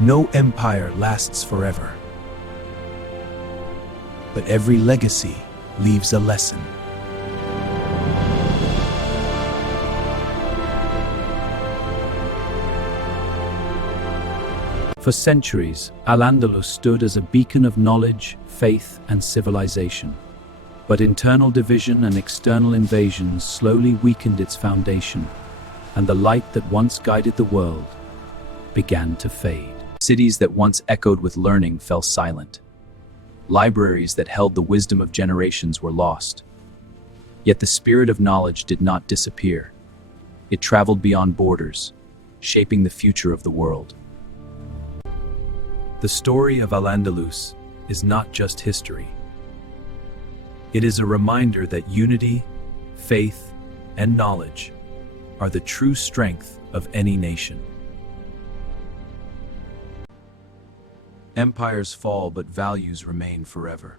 No empire lasts forever, but every legacy leaves a lesson. For centuries, Al-Andalus stood as a beacon of knowledge, faith, and civilization. But internal division and external invasions slowly weakened its foundation, and the light that once guided the world began to fade. Cities that once echoed with learning fell silent. Libraries that held the wisdom of generations were lost. Yet the spirit of knowledge did not disappear. It traveled beyond borders, shaping the future of the world. The story of Al-Andalus is not just history. It is a reminder that unity, faith, and knowledge are the true strength of any nation. Empires fall, but values remain forever.